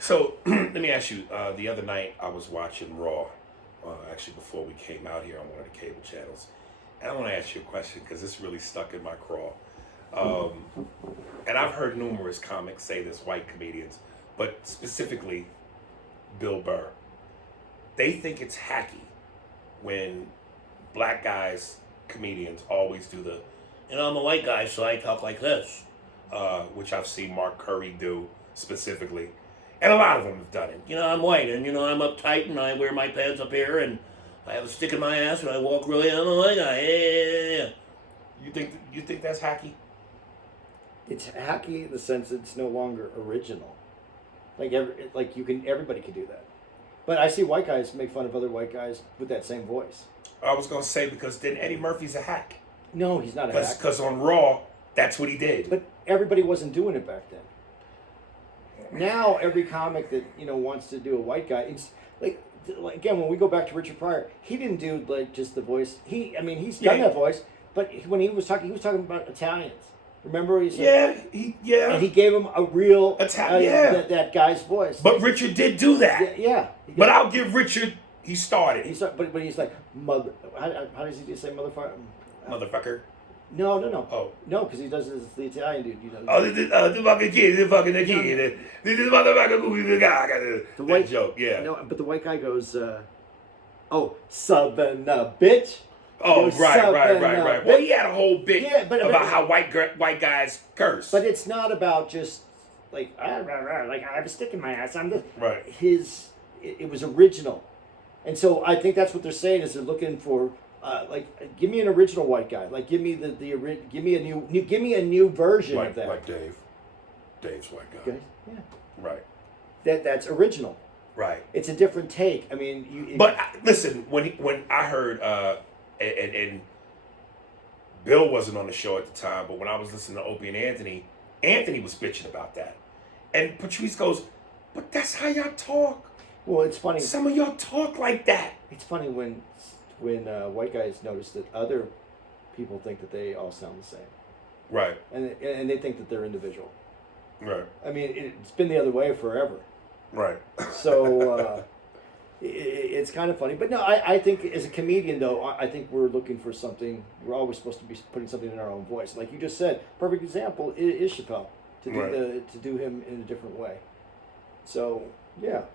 So let me ask you. The other night I was watching Raw. Actually, before we came out here on one of the cable channels, and I want to ask you a question because this really stuck in my craw. And I've heard numerous comics say this, white comedians, but specifically Bill Burr. They think it's hacky when black guys, comedians, always do the, I'm a white guy, so I talk like this, which I've seen Mark Curry do specifically. And a lot of them have done it. I'm white, and, I'm uptight, and I wear my pants up here, and I have a stick in my ass, and I walk really, I'm a white guy, yeah. You think that's hacky? It's hacky in the sense it's no longer original. Everybody can do that. But I see white guys make fun of other white guys with that same voice. I was going to say, because then Eddie Murphy's a hack. No, he's not a hack. Because on Raw, that's what he did. But everybody wasn't doing it back then. Now every comic that wants to do a white guy, it's like again when we go back to Richard Pryor, he didn't do just the voice. He's done that voice, but when he was talking about Italians. Remember he said, and he gave him a real Italian, that guy's voice. But Richard did do that. Yeah. But I'll give Richard. He started. But he's like mother. How does he just say motherfucker? Motherfucker. No. Oh. No, because he does this, the Italian dude. Oh, the fucking kid, the motherfucker, the guy. The white joke, yeah. No, but the white guy goes, Southern bitch. Oh, right. Well, he had a whole bit about how white guys curse. But it's not about just like I have a stick in my ass. I'm this. Right. It was original, and so I think that's what they're saying is they're looking for. Give me an original white guy. Like, give me give me a new version of that. Like Dave's white guy. Okay. Yeah. Right. That's original. Right. It's a different take. I mean, listen, when I heard and Bill wasn't on the show at the time, but when I was listening to Opie and Anthony was bitching about that, and Patrice goes, "But that's how y'all talk." Well, it's funny. Some of y'all talk like that. It's funny when white guys notice that other people think that they all sound the same. Right. And they think that they're individual. Right. I mean, it's been the other way forever. Right. So it's kind of funny. But no, I think as a comedian, though, I think we're looking for something. We're always supposed to be putting something in our own voice. Like you just said, perfect example is Chappelle, to do him in a different way. So, yeah.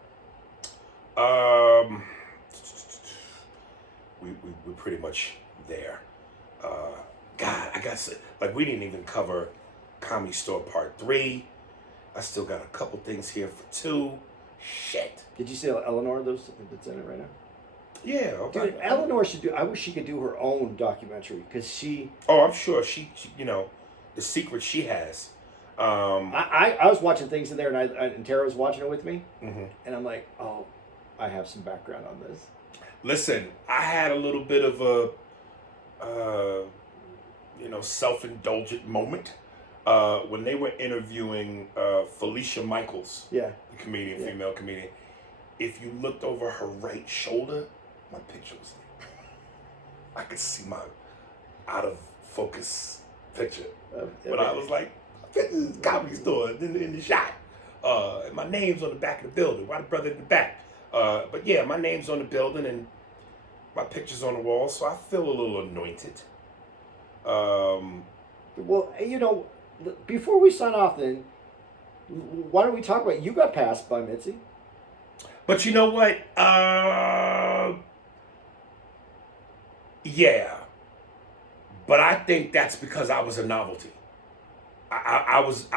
We're pretty much there. God, I got we didn't even cover Comedy Store Part 3. I still got a couple things here for 2. Shit. Did you see Eleanor? That's in it right now. Yeah. Okay. Dude, Eleanor should do. I wish she could do her own documentary because she. Oh, I'm sure she the secret she has. I was watching things in there, and Tara was watching it with me, mm-hmm. and I'm like, oh, I have some background on this. Listen, I had a little bit of a, self-indulgent moment when they were interviewing Felicia Michaels, the comedian, female comedian. If you looked over her right shoulder, my picture was I could see my out of focus picture. But I was like, this is Comedy Store in the shot. And my name's on the back of the building. Why the brother in the back? But yeah, my name's on the building and my picture's on the wall, so I feel a little anointed. Well, before we sign off then, why don't we talk about, you got passed by Mitzi. But you know what? Yeah. But I think that's because I was a novelty. I was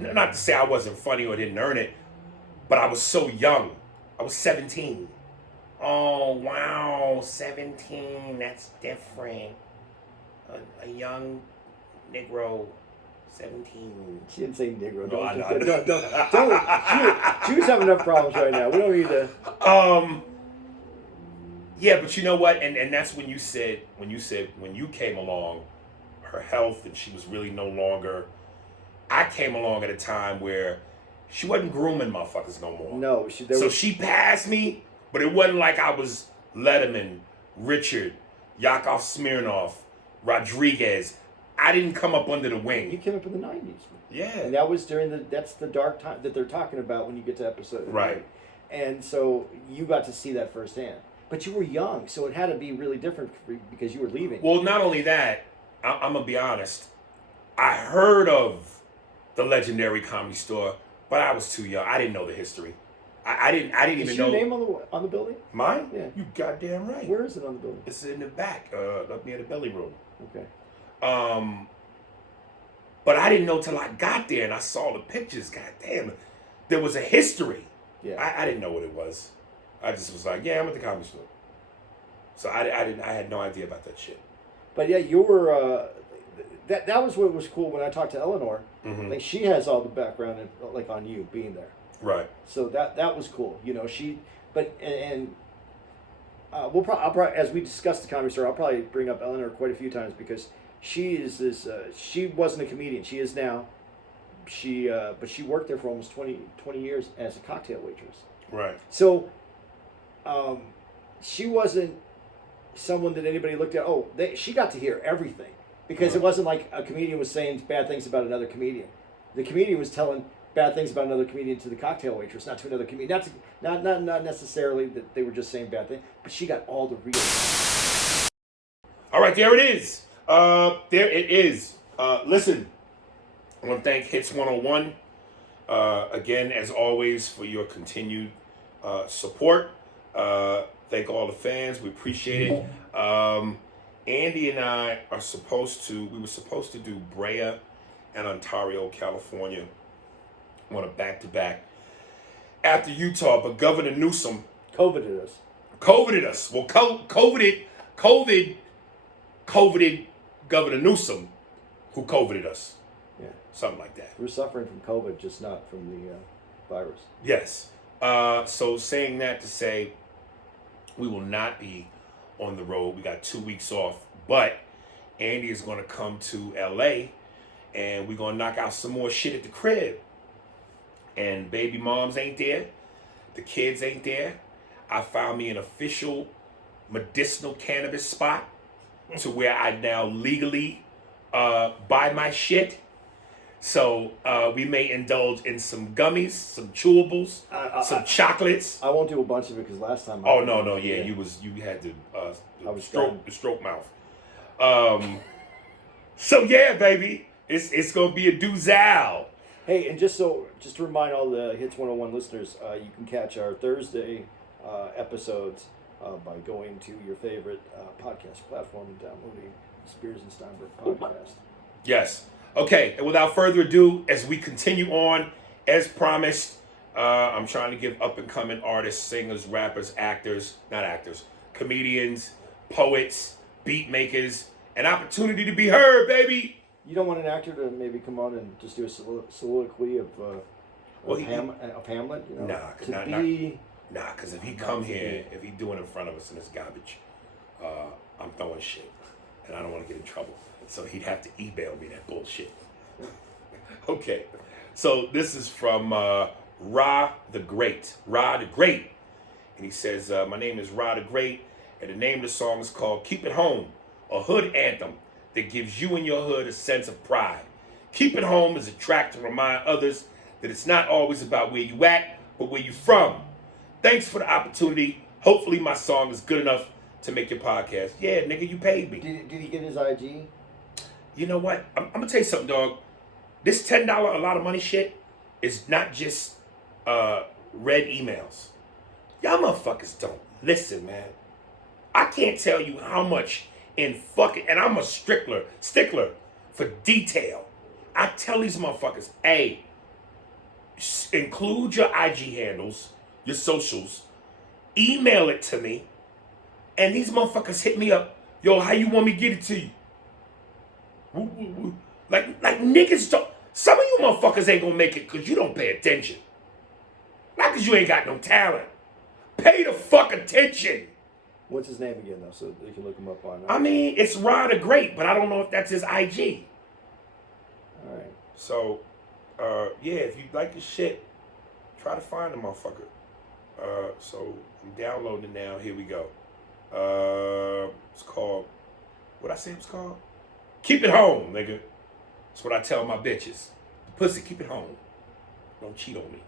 not to say I wasn't funny or didn't earn it, but I was so young. I was 17. Oh, wow, 17, that's different. A young Negro, 17. She didn't say Negro. No, don't. Jews have enough problems right now. We don't need to. Yeah, but you know what? And that's when you came along, her health, and she was really no longer. I came along at a time where she wasn't grooming motherfuckers no more. No, she passed me, but it wasn't like I was Letterman, Richard, Yakov Smirnoff, Rodriguez. I didn't come up under the You wing. came up in the 90s. Yeah. And that was that's the dark time that they're talking about when you get to episode. Right. And so you got to see that firsthand. But you were young, so it had to be really different because you were leaving. Well, not only that, I'm gonna be honest. I heard of the legendary Comedy Store, but I was too young. I didn't know the history. I didn't even Is know. your name on the building? Mine? Yeah. You goddamn right. Where is it on the building? It's in the back, up near the belly room. Okay. But I didn't know till I got there and I saw the pictures. God damn, there was a history. Yeah. I didn't know what it was. I just was like, yeah, I'm at the Comedy Store. So I had no idea about that shit. But yeah, you were. That was what was cool when I talked to Eleanor. Mm-hmm. Like she has all the background like on you being there. Right. So that was cool. You know, I'll probably, as we discuss the Comedy Store, I'll probably bring up Eleanor quite a few times because she is this. She wasn't a comedian. She is now. But she worked there for almost 20 years as a cocktail waitress. Right. So, she wasn't someone that anybody looked at. Oh, she got to hear everything because it wasn't like a comedian was saying bad things about another comedian. The comedian was telling bad things about another comedian to the cocktail waitress, not to another comedian. Not necessarily that they were just saying bad things, but she got all the real. All right, there it is. There it is. Listen, I want to thank Hits 101 again, as always, for your continued support. Thank all the fans. We appreciate it. Andy and I we were supposed to do Brea and Ontario, California on a back-to-back after Utah, but Governor Newsom COVIDed us. Well, COVIDed Governor Newsom, who COVIDed us. Yeah. Something like that. We're suffering from COVID, just not from the virus. Yes. So saying that to say, we will not be on the road. We got 2 weeks off, but Andy is going to come to LA and we're going to knock out some more shit at the crib. And baby moms ain't there. The kids ain't there. I found me an official medicinal cannabis spot to where I now legally buy my shit. So we may indulge in some gummies, some chewables, some chocolates. I won't do a bunch of it because last time. You had the I was stroke mouth. So yeah, baby, it's gonna be a doozle. Hey, and just to remind all the Hits 101 listeners, you can catch our Thursday episodes by going to your favorite podcast platform and downloading Spears and Steinberg podcast. Yes. Okay, and without further ado, as we continue on, as promised, I'm trying to give up-and-coming artists, singers, rappers, comedians, poets, beat makers, an opportunity to be heard, baby. You don't want an actor to maybe come on and just do a soliloquy of Hamlet? You know, because if he come here, if he do it in front of us and it's garbage, I'm throwing shit, and I don't want to get in trouble. So he'd have to email me that bullshit. Okay, so this is from Ra the Great. And he says, my name is Ra the Great, and the name of the song is called Keep It Home, a hood anthem that gives you and your hood a sense of pride. Keep It Home is a track to remind others that it's not always about where you at, but where you from. Thanks for the opportunity. Hopefully my song is good enough to make your podcast. Yeah, nigga, you paid me. Did he get his IG? You know what? I'm going to tell you something, dog. This $10 a lot of money shit is not just read emails. Y'all motherfuckers don't listen, man. I can't tell you how much and I'm a stickler for detail. I tell these motherfuckers, hey, include your IG handles, your socials, email it to me, and these motherfuckers hit me up. Yo, how you want me to get it to you? Like niggas don't. Some of you motherfuckers ain't gonna make it because you don't pay attention. Not because you ain't got no talent. Pay the fuck attention. What's his name again, though, so they can look him up on? I mean, it's Rod the Great, but I don't know if that's his IG. All right. So, yeah, if you like his shit, try to find the motherfucker. So I'm downloading it now. Here we go. It's called. What I say it was called? Keep it home, nigga. That's what I tell my bitches. Pussy, keep it home. Don't cheat on me.